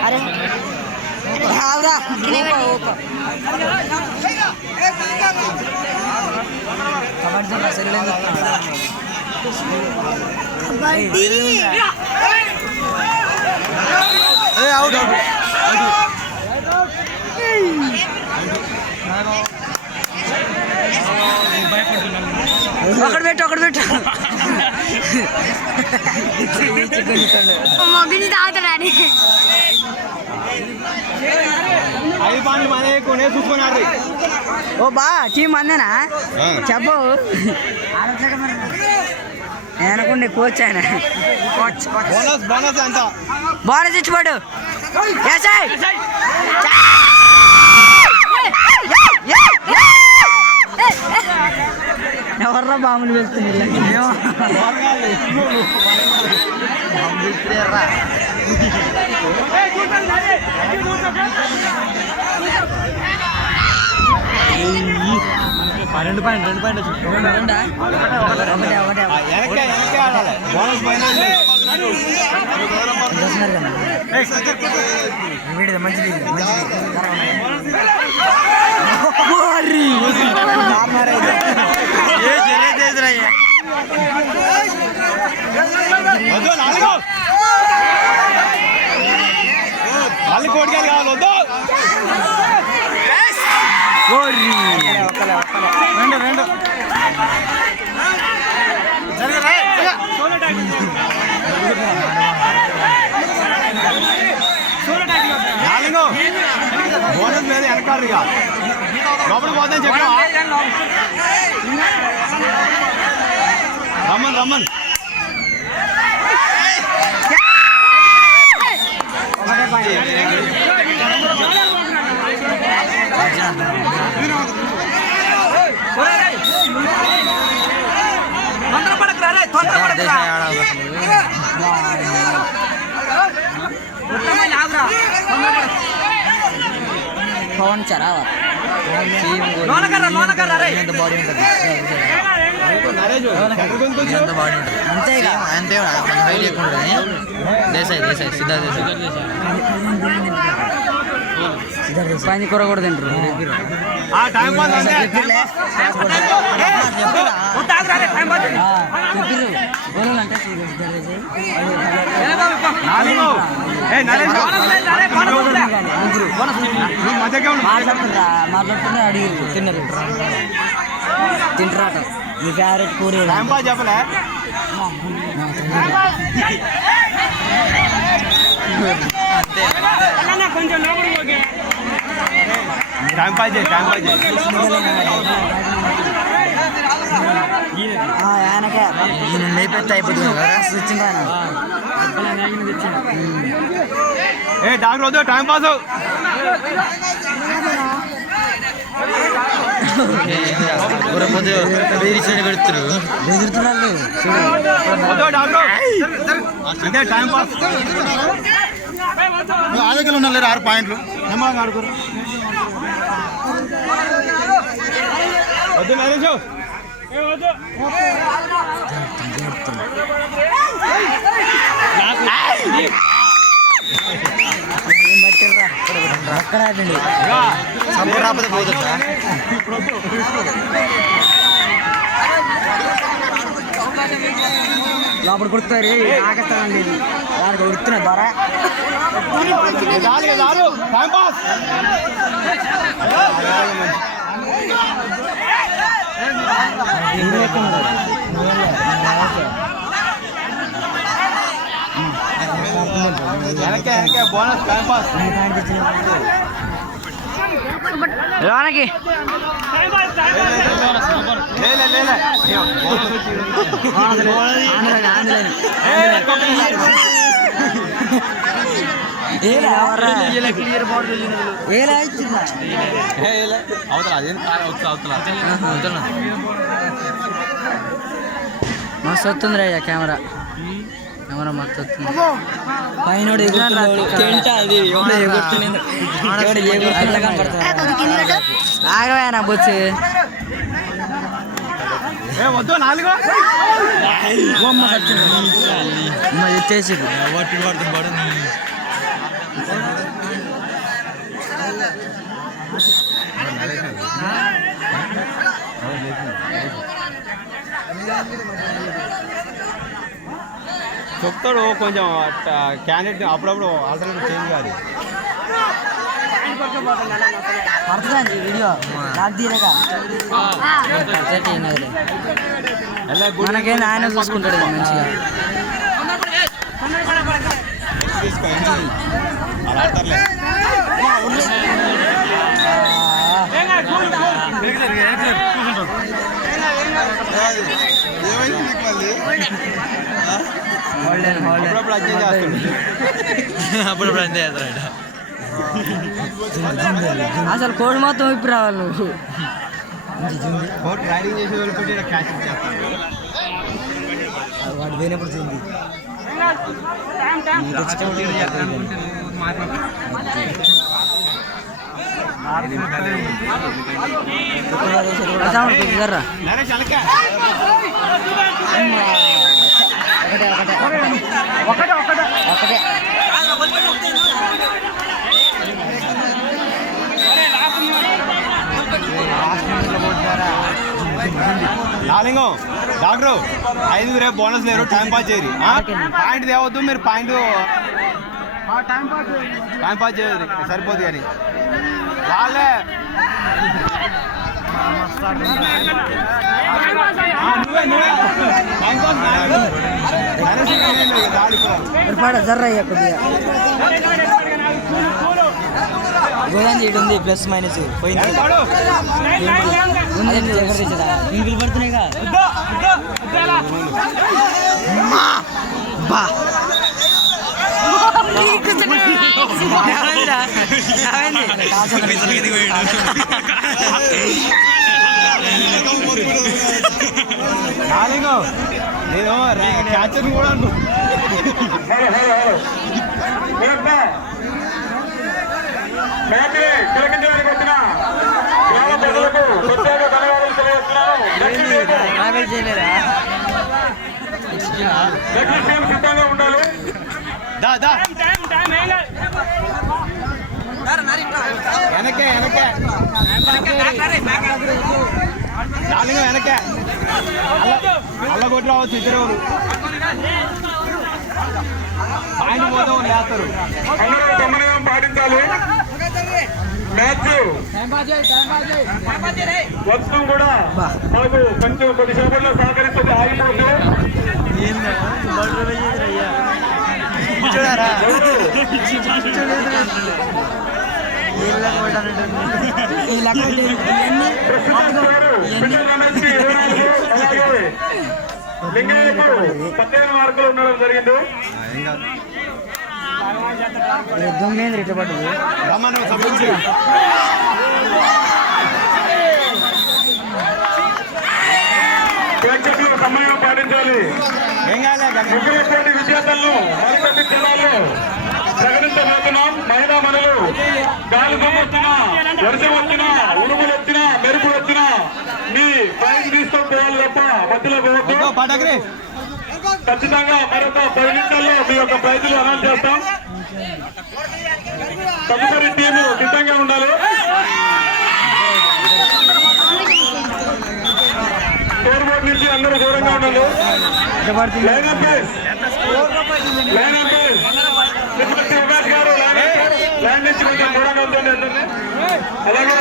अरे मगनी తాగుతాడని ఓ బా టీం అందేనా చెప్పు అనుకుండే కోచ్ ఆయన బోనస్ ఇచ్చిపోడు ఎవర్రా బాములు వెళ్తున్నారు రెండు పాయింట్ మంచిది కోడికాయలు కావాలి వద్దు రెండు బోనస్ మీద వెనకారు ఇక లోపల పోతుందని చెప్పి రమ్మన్ పవన్ చరావా అంతేగా అంతే దేశాయి సిద్ధార్థ పని కూర కూడా తింటారు మాట్లాడుతున్నా అడిగి తిన్నారు తింటారట మీ ఫేవరెట్ కూర చెప్పలే టైం పాస్ చేయి ఆయనకే ఈయన లేపెత్తే అయిపోతుంది కదా స్విచ్చింగ్ ఆయన డాక్టర్ వద్దు టైం పాస్ అంటే టైం పాస్ ఆదకలు ఉన్నారు 6 పాయింట్లు నిమ్మగా ఆడుకోరు వద్దు మ్యారేజ్ రాకపోతే పోతుందా లోపల కొడుతారు ఆగస్తానండి దానికి ఉడుతున్నా ద్వారా time pass bonus time pass లోనకి మస్తు వస్తుంది రా కెమెరా మస్తు వస్తుంది పైన ఆగవా బొచ్చు వద్దు 4 బొమ్మ సచ్చింది ఎత్తేసి చెప్తాడు కొంచెం క్యాండిడేట్ అప్పుడప్పుడు ఆల్టర్నేటివ్ చేంజ్ కాదు. పడుతుందండి వీడియో నాకు తీరగా మనకేం ఆయన చూసుకుంటాడు మంచిగా. అలా ఆడతారులే. అప్పుడప్పుడు అడ్జస్ట్ చేస్తాడు. అప్పుడప్పుడు అంతే చేస్తాడు. అసలు కోడి మొత్తం ఇప్పుడు రావాలి నువ్వు. కోర్టు రైడింగ్ చేసి వెళ్ళిపోయి క్యాచ్ చేస్తాడు. వాడు పోయినప్పుడు తింది జర్రా ఒకటే నాలింగం డాక్టరు 5 రేపు బోనస్ లేరు, టైం పాస్ చేయరు. పాయింట్ తేవద్దు మీరు, పాయింట్ టైం పాస్ చేయరు సరిపోదు కానీ వాళ్ళే జర్రా కొద్దిగా గోదాం చేయడం ఉంది. ప్లస్ మైనస్ పోయింది ఇంకులు పడుతున్నాయిగా. నేను క్యాచర్ కూడా అంటు తిలకించడానికి వచ్చిన గ్రామ ప్రజలకు ప్రత్యేక ధన్యవాదాలు తెలియజేస్తున్నాను. దక్షిణ సిద్ధంగా ఉండాలి. వెనకే నాలుగు వెనకే అల్ల కొట్టి రావచ్చు ఇద్దరు ఆయన పోతే లేస్తారు. అందరూ సమన్వయం పాటించాలి. మ్యాచ్ మొత్తం కూడా మాకు కొంచెం కొద్దిసేపట్లో సహకరిస్తుంది. ఆగిపోతుంది. లింగయ్యకు 15 మార్కులు ఉండడం జరిగింది. ప్రేక్షకులు సమయం పాటించాలి. ముగ్గురు విజేతలను మరికొద్ది జిల్లాల్లో ప్రకటించబోతున్నాం. మహిళా మనులు గాలి వచ్చినా, వర్షం వచ్చినా, ఉరుములు వచ్చినా, మెరుపు వచ్చినా మీ ప్రైజ్ తీసుకొని పోవాలి తప్ప మధ్యలో పోవద్దు. ఖచ్చితంగా మరొక 10 నిమిషాల్లో మీ యొక్క ప్రైజులు అనౌన్స్ చేస్తాం. తదుపరి టీము సిద్ధంగా ఉండాలి. స్కోర్ బోర్డు నుంచి అందరూ దూరంగా ఉండాలి. లైన్ అప్ గారు లైన్ నుంచి కొంచెం దూరంగా ఉంటుంది. అలాగే